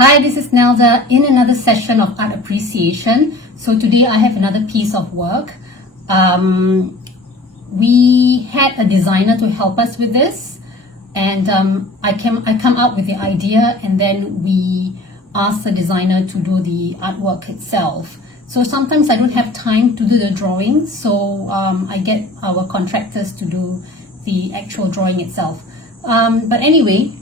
Hi, this is Nealda in another session of art appreciation. So today I have another piece of work. We had a designer to help us with this, and I come up with the idea, and then we asked the designer to do the artwork itself. So sometimes I don't have time to do the drawing, so I get our contractors to do the actual drawing itself. But anyway,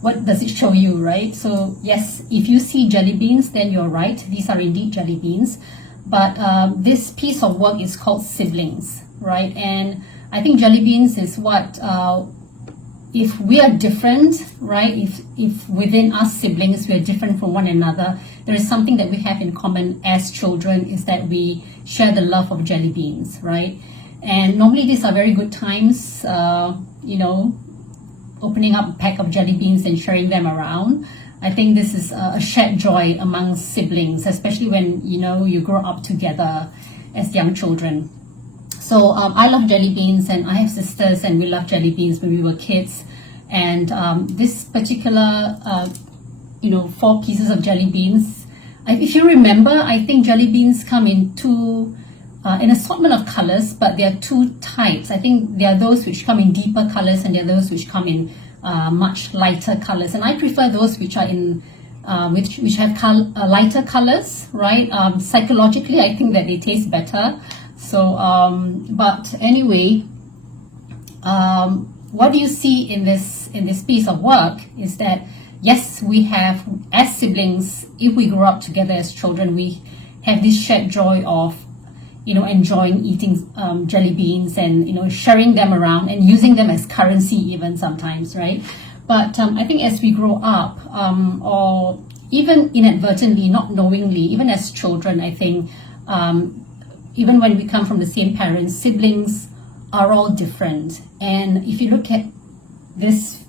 what does it show you, right? So yes, if you see jelly beans, then you're right. These are indeed jelly beans. But this piece of work is called siblings, right? And I think jelly beans is what, if we are different, right? If within us siblings, we are different from one another, there is something that we have in common as children, is that we share the love of jelly beans, right? And normally these are very good times, opening up a pack of jelly beans and sharing them around. I think this is a shared joy among siblings, especially when you grow up together as young children. So I love jelly beans, and I have sisters, and we loved jelly beans when we were kids. And this particular 4 pieces of jelly beans, if you remember, I think jelly beans come in an assortment of colors, but there are 2 types. I think there are those which come in deeper colors, and there are those which come in much lighter colors. And I prefer those which are in which have lighter colors, right? Psychologically, I think that they taste better. So, but anyway, what do you see in this piece of work is that yes, we have, as siblings, if we grow up together as children, we have this shared joy of enjoying eating jelly beans and sharing them around and using them as currency even sometimes, right? But I think as we grow up, or even inadvertently, not knowingly, even as children, I think even when we come from the same parents, siblings are all different. And if you look at this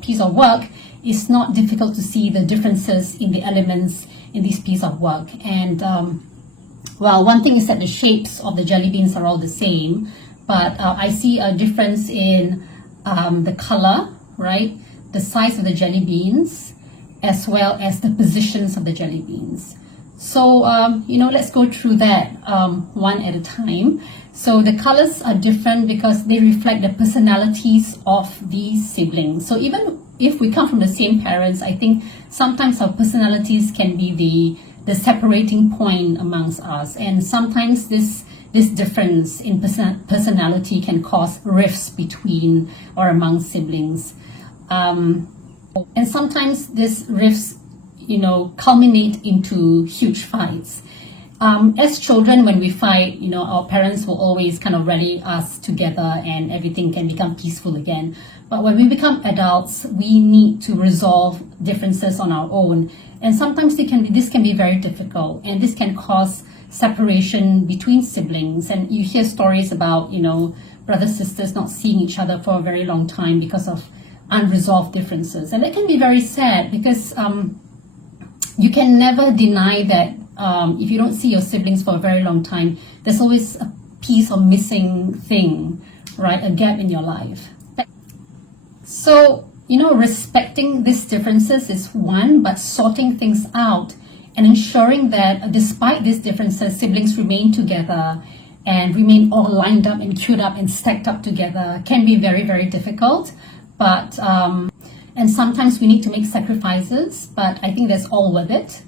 piece of work, it's not difficult to see the differences in the elements in this piece of work. And well, one thing is that the shapes of the jelly beans are all the same, but I see a difference in the color, right? The size of the jelly beans, as well as the positions of the jelly beans. So, let's go through that one at a time. So the colors are different because they reflect the personalities of these siblings. So even if we come from the same parents, I think sometimes our personalities can be the separating point amongst us, and sometimes this difference in personality can cause rifts between or among siblings, and sometimes these rifts culminate into huge fights. As children, when we fight, our parents will always kind of rally us together and everything can become peaceful again. But when we become adults, we need to resolve differences on our own. And sometimes this can be very difficult, and this can cause separation between siblings. And you hear stories about, brothers, sisters not seeing each other for a very long time because of unresolved differences. And it can be very sad because you can never deny that if you don't see your siblings for a very long time, there's always a piece of missing thing, right? A gap in your life. So, respecting these differences is one, but sorting things out and ensuring that despite these differences, siblings remain together and remain all lined up and queued up and stacked up together can be very, very difficult. But, and sometimes we need to make sacrifices, but I think that's all worth it,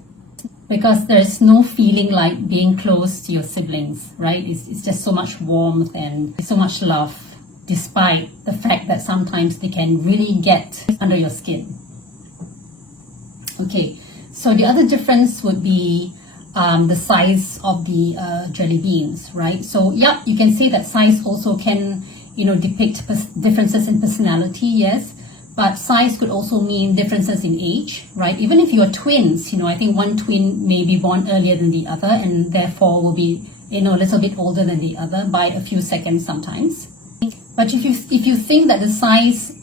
because there's no feeling like being close to your siblings, right? It's just so much warmth and so much love, despite the fact that sometimes they can really get under your skin. Okay, so the other difference would be the size of the jelly beans, right? So yeah, you can say that size also can, depict differences in personality, yes, but size could also mean differences in age, right? Even if you're twins, I think one twin may be born earlier than the other and therefore will be, a little bit older than the other by a few seconds sometimes. But if you think that the size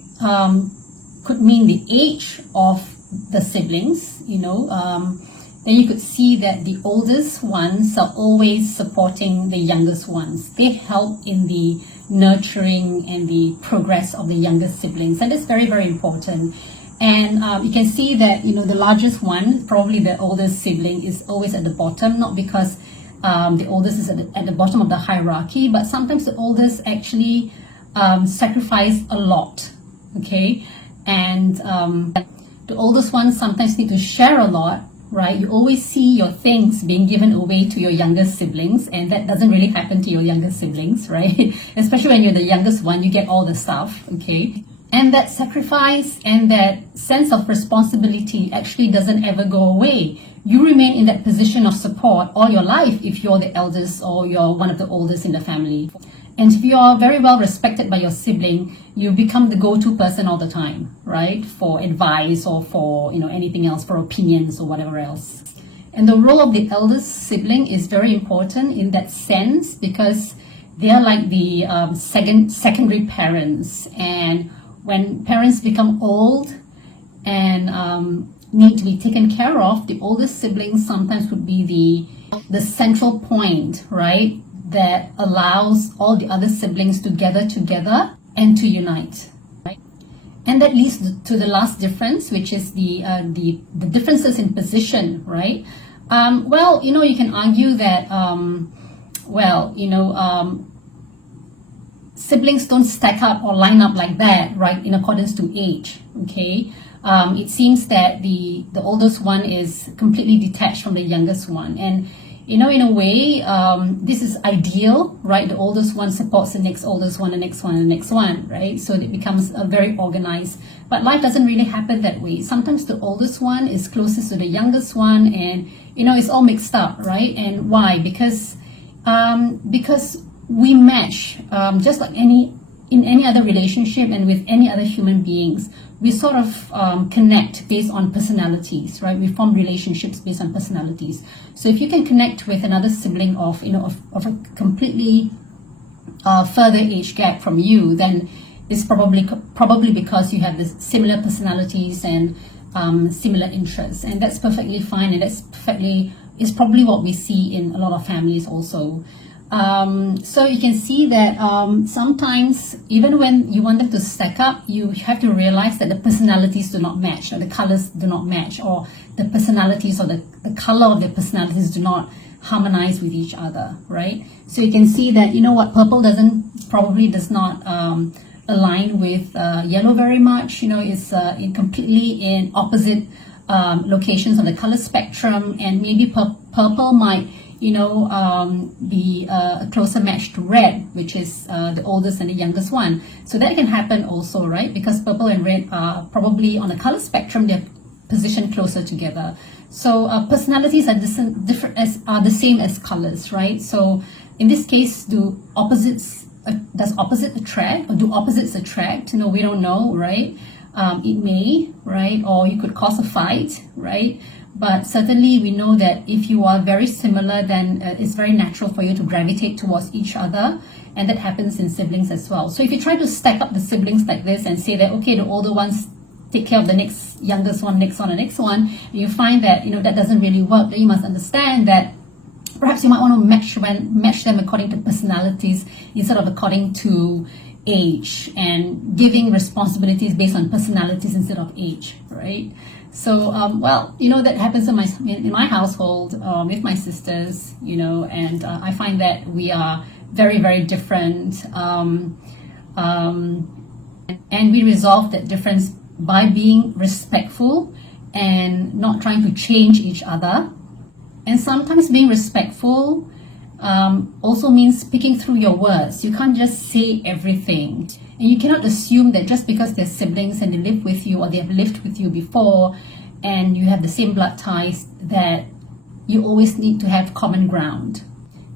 could mean the age of the siblings, then you could see that the oldest ones are always supporting the youngest ones. They help in the nurturing and the progress of the younger siblings, and it's very, very important. And you can see that, the largest one, probably the oldest sibling, is always at the bottom, not because the oldest is at the bottom of the hierarchy, but sometimes the oldest actually sacrifice a lot, okay? And the oldest ones sometimes need to share a lot, right? You always see your things being given away to your younger siblings, and that doesn't really happen to your younger siblings, right? Especially when you're the youngest one, you get all the stuff, okay? And that sacrifice and that sense of responsibility actually doesn't ever go away. You remain in that position of support all your life if you're the eldest or you're one of the oldest in the family. And if you're very well respected by your sibling, you become the go-to person all the time, right? For advice or for, anything else, for opinions or whatever else. And the role of the eldest sibling is very important in that sense, because they are like the secondary parents. And when parents become old and need to be taken care of, the oldest siblings sometimes would be the central point, right? That allows all the other siblings to gather together and to unite. Right? And that leads to the last difference, which is the differences in position, right? You can argue that, siblings don't stack up or line up like that, right, in accordance to age, okay? It seems that the oldest one is completely detached from the youngest one. And, in a way, this is ideal, right? The oldest one supports the next oldest one, the next one, and the next one, right? So it becomes a very organized. But life doesn't really happen that way. Sometimes the oldest one is closest to the youngest one, and, it's all mixed up, right? And why? Because we match, just like in any other relationship and with any other human beings, we sort of connect based on personalities, right? We form relationships based on personalities. So if you can connect with another sibling of a completely further age gap from you, then it's probably because you have this similar personalities and similar interests, and that's perfectly fine, and it's probably what we see in a lot of families also. So you can see that sometimes, even when you want them to stack up, you have to realize that the personalities do not match, or the colors do not match, or the personalities or the color of their personalities do not harmonize with each other, right? So you can see that, purple probably does not align with yellow very much. It's completely in opposite locations on the color spectrum, and maybe purple might be a closer match to red, which is the oldest and the youngest one. So that can happen also, right? Because purple and red are probably on the color spectrum, they're positioned closer together. So personalities are the same as colors, right? So in this case, does opposite attract, or do opposites attract? We don't know, right? It may, right? Or you could cause a fight, right? But certainly we know that if you are very similar, then it's very natural for you to gravitate towards each other, and that happens in siblings as well. So if you try to stack up the siblings like this and say that, okay, the older ones take care of the next youngest one, next one, and next one, you find that that doesn't really work. Then you must understand that perhaps you might want to match them according to personalities instead of according to age, and giving responsibilities based on personalities instead of age, right? So, that happens in my household with my sisters, and I find that we are very, very different, and we resolve that difference by being respectful and not trying to change each other. And sometimes being respectful also means speaking through your words. You can't just say everything. And you cannot assume that just because they're siblings and they live with you, or they have lived with you before, and you have the same blood ties, that you always need to have common ground.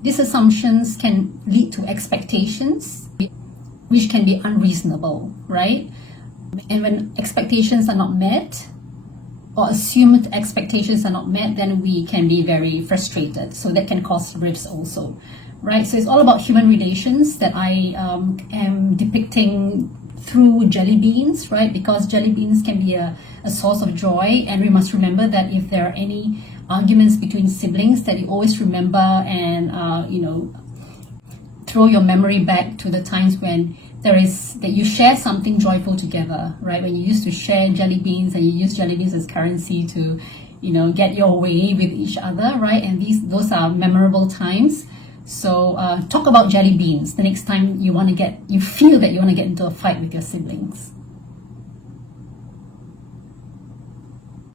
These assumptions can lead to expectations, which can be unreasonable, right? And when expectations are not met, or assumed expectations are not met, then we can be very frustrated. So that can cause rifts also, right? So it's all about human relations that I am depicting through Jellybeans, right? Because Jellybeans can be a source of joy, and we must remember that if there are any arguments between siblings, that you always remember and throw your memory back to the times when there is that you share something joyful together, right? When you used to share jelly beans and you use jelly beans as currency to, get your way with each other, right? And those are memorable times. So talk about jelly beans the next time you feel that you want to get into a fight with your siblings.